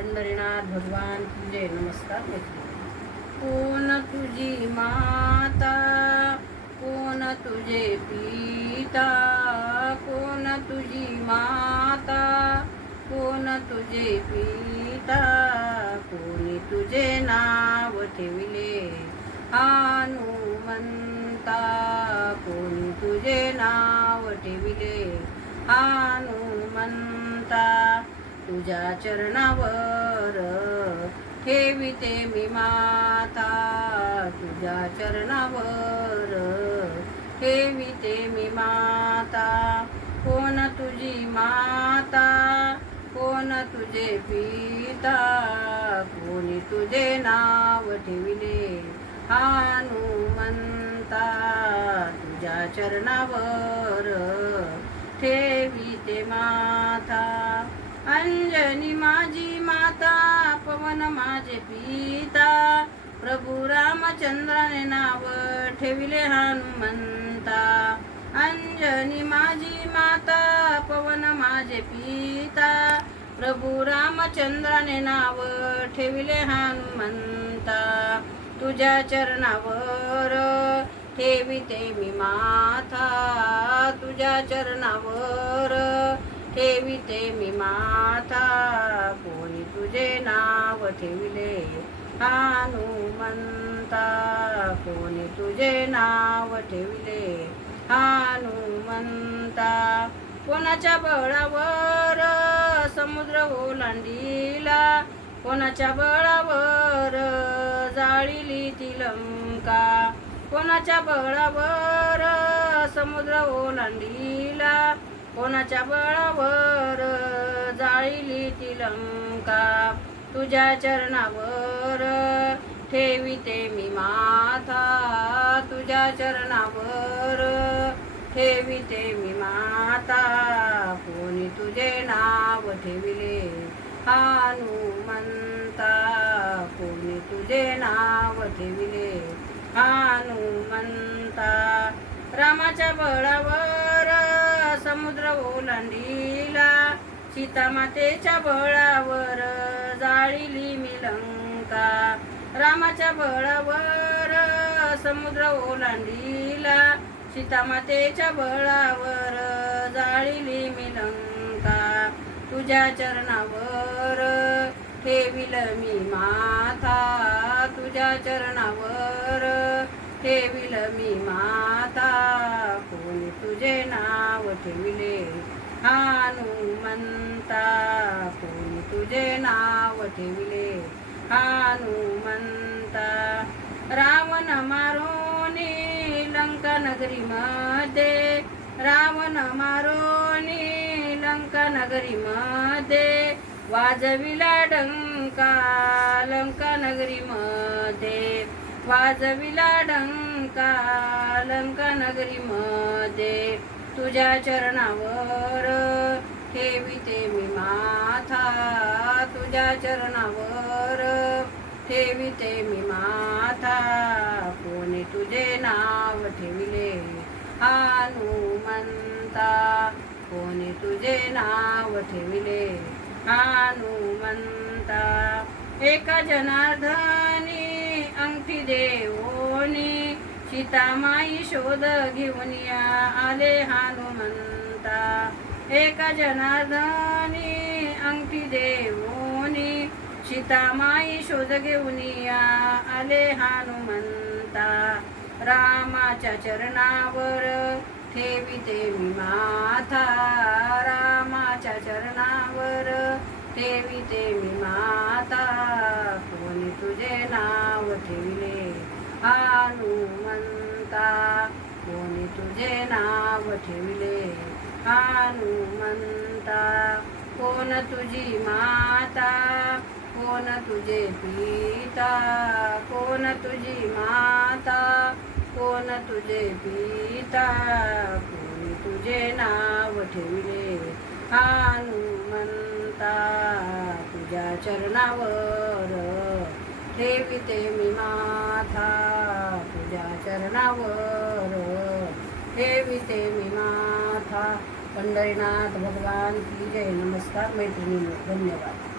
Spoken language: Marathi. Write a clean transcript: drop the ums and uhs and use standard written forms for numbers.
पंढरीनाथ भगवान की जय. नमस्कार मैत्रिणी. कोण तुझी माता, कोण तुझे पिता, कोण तुझी माता, कोण तुझे पिता, कोणी तुझे नाव ठेविले हनुमंता, कोणी तुझे नाव ठेविले हनुमंता. तुझ्या चरणावर ठेविते मी माता, तुझ्या चरणावर ठेविते मी माता. कोण तुझी माता, कोण तुझे पिता, कोणी तुझे नाव ठेविले हनुमंता. तुझ्या चरणावर ठेविते माता. अंजनी माझी माता, पवन माझे पिता, प्रभू रामचंद्राने नाव ठेविले हनुमंता. अंजनी माझी माता, पवन माझे पिता, प्रभू रामचंद्राने नाव ठेविले हनुमंता. तुझ्या चरणावर ठेविते मी माता, तुझ्या चरणावर ठेविते मी माता. कोणी तुझे नाव ठेविले हनुमंता, कोणी तुझे नाव ठेविले हनुमंता. कोणाच्या बळावर समुद्र ओलांडिला, कोणाच्या बळावर जाळिली ती लंका, कोणाच्या बळावर समुद्र ओलांडिला, कोणाच्या बळावर जाळिली ती लंका. तुझ्या चरणावर ठेविते मी माता, तुझ्या चरणावर ठेविते मी माता. कोणी तुझे नाव ठेविले हनुमंता, कोणी तुझे नाव ठेविले हनुमंता. रामाच्या बळावर समुद्र ओलांडिला, सीतामातेच्या बळावर जाळिली मी लंका. रामाच्या बळावर समुद्र ओलांडिला, सीतामातेच्या बळावर जाळिली मी लंका. तुझ्या चरणावर ठेविल मी माता, तुझ्या चरणावर ठेविल मी माता. कोणी तुझे नाव ठेविले हनुमंता, कोणी तुझे नाव ठेविले हनुमंता. रावण मारोनी लंका नगरी मध्ये, रावण मारोनी लंका नगरी मध्ये, वाजविला डंका लंका नगरी मध्ये, वाजविला डंका लंका नगरी मध्ये. तुझ्या चरणावर ठेविते मी माता, तुझ्या चरणावर ठेविते मी माता. कोणी तुझे नाव ठेविले हनुमंता, कोणी तुझे नाव ठेविले हनुमंता. एका जनार्दनी अंगठी देवोनी, सीतामाई शोध घेऊन आले हनुमंता. एका जनार्दनी अंगठी देवोनी, सीतामाई शोध घेऊन आले हनुमंता. रामाच्या चरणावर ठेविते मी माता, रामाच्या चरणावर ठेविते मी माता. कोणी तुझे नाव ठेविले हनुमंता, कोणी तुझे नाव ठेविले हनुमंता. कोण तुझी माता, कोण तुझे पिता, कोण तुझी माता, कोण तुझे पिता, कोणी तुझे नाव ठेविले हनुमंता. तुझ्या चरणावर ठेविते मी माता, तुझ्या चरणावर ठेविते मी माता. पंढरीनाथ भगवान की जय. नमस्कार मैत्रिणींनो, धन्यवाद.